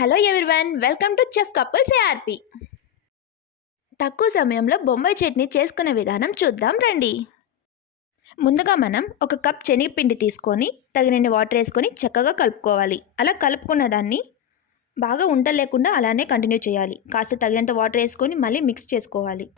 Hello everyone welcome to chef couples ARP తక్కువ సమయంలో బొంబాయి చట్నీ చేసుకునే విధానం చూద్దాం రండి. ముందుగా మనం ఒక కప్ శనగపిండి తీసుకొని తగినన్ని వాటర్ వేసుకొని చక్కగా కలుపుకోవాలి. అలా కలుపుకున్న దాన్ని బాగా ఉంట లేకుండా అలానే కంటిన్యూ చేయాలి. కాస్త తగినంత వాటర్ వేసుకొని మళ్ళీ మిక్స్ చేసుకోవాలి.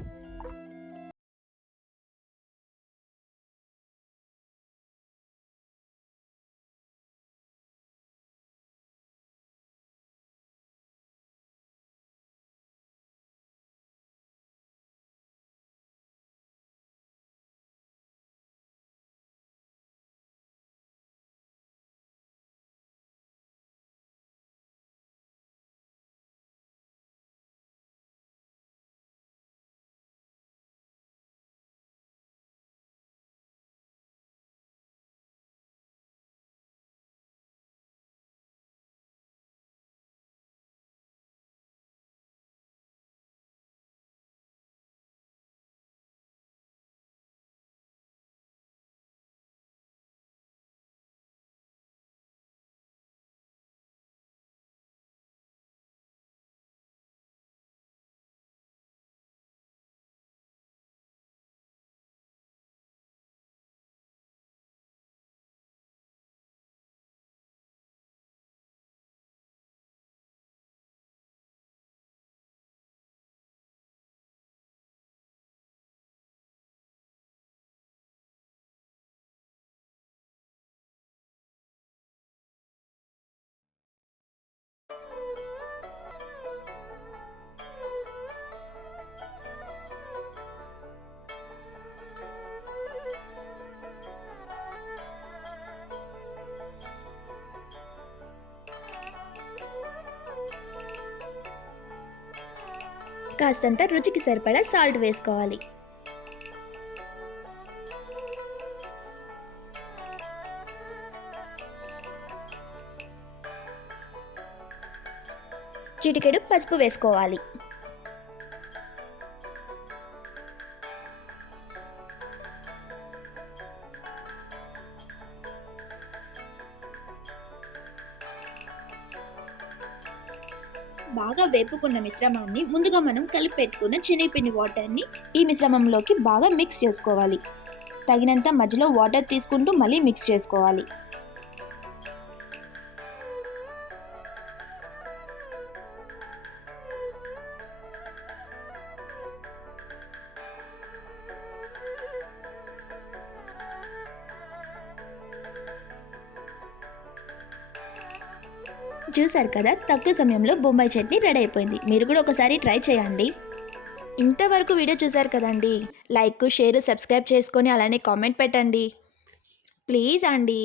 కాస్తంత రుచికి సరిపడా సాల్ట్ వేసుకోవాలి. చిటికెడు పసుపు వేసుకోవాలి. బాగా వేపుకున్న మిశ్రమాన్ని ముందుగా మనం కలిపి పెట్టుకున్న శనగపిండి వాటర్ని ఈ మిశ్రమంలోకి బాగా మిక్స్ చేసుకోవాలి. తగినంత మధ్యలో వాటర్ తీసుకుంటూ మళ్ళీ మిక్స్ చేసుకోవాలి. చూసారు కదా తక్కువ సమయంలో బొంబాయి చట్నీ రెడీ అయిపోయింది. మీరు కూడా ఒకసారి ట్రై చేయండి. ఇంతవరకు వీడియో చూసారు కదండి లైక్ షేర్ సబ్స్క్రైబ్ చేసుకొని అలానే కామెంట్ పెట్టండి. ప్లీజ్ అండి.